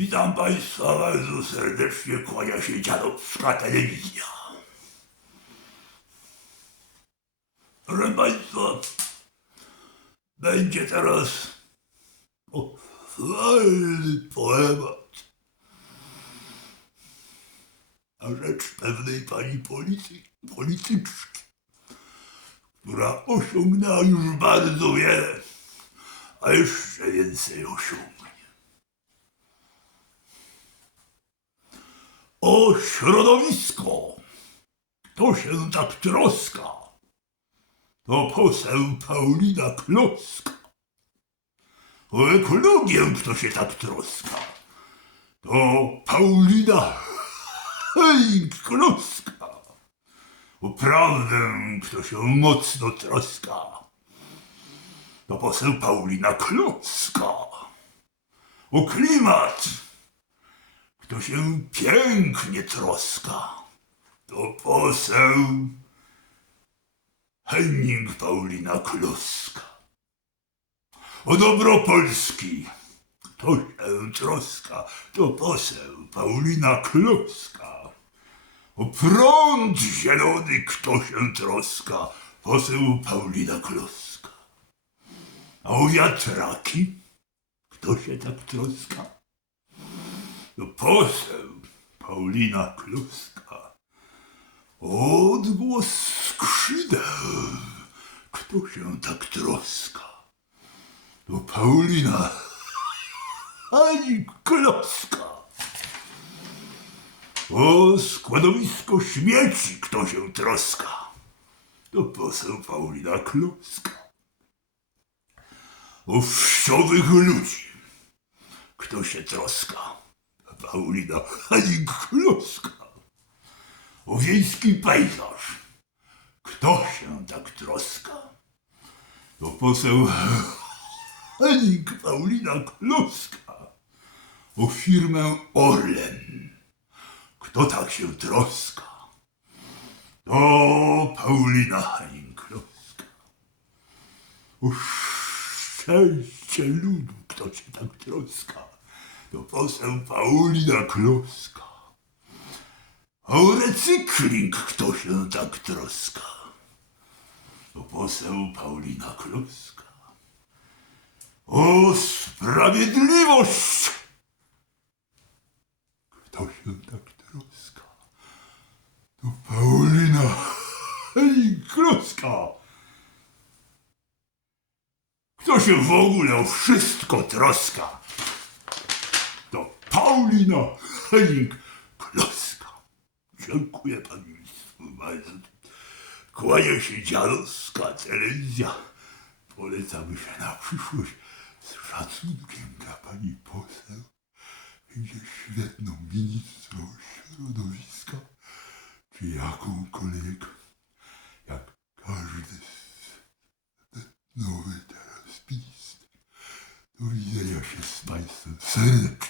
Witam Państwa bardzo serdecznie, kłania się Dziadowska Telewizja. Proszę Państwa, będzie teraz fajny poemat na rzecz pewnej pani polityczki, która osiągnęła już bardzo wiele, a jeszcze więcej osiągnie. O środowisko, kto się tak troska, to poseł Paulina Kloska. O ekologię, kto się tak troska, to Paulina Kloska. O prawdę, kto się mocno troska, to poseł Paulina Kloska. O klimat, kto się pięknie troska, to poseł Henning Paulina Kloska. O dobro Polski, kto się troska, to poseł Paulina Kloska. O prąd zielony, kto się troska, poseł Paulina Kloska. A o wiatraki, kto się tak troska, to poseł Paulina Kloska. O odgłos skrzydeł, kto się tak troska, to Paulina Kloska. O składowisko śmieci, kto się troska, to poseł Paulina Kloska. O wsiowych ludzi, kto się troska, Paulina Kloska. O wiejski pejzaż, kto się tak troska, to poseł Paulina Kloska. O firmę Orlen, kto tak się troska, to Paulina Kloska. O szczęście ludu, kto się tak troska, to poseł Paulina Kloska. O recykling, kto się tak troska, to poseł Paulina Kloska. O sprawiedliwość, kto się tak troska, to Paulina Kloska. Kto się w ogóle o wszystko troska, to Paulina Kloska. Dziękuję Państwu bardzo. Kłania się Dziadowska Telewizja. Polecamy się na przyszłość z szacunkiem dla pani poseł. Będzie świetną ministrą środowiska, czy jakąkolwiek, jak każdy nowy teraz PiS. Do widzenia się z Państwem serdecznie.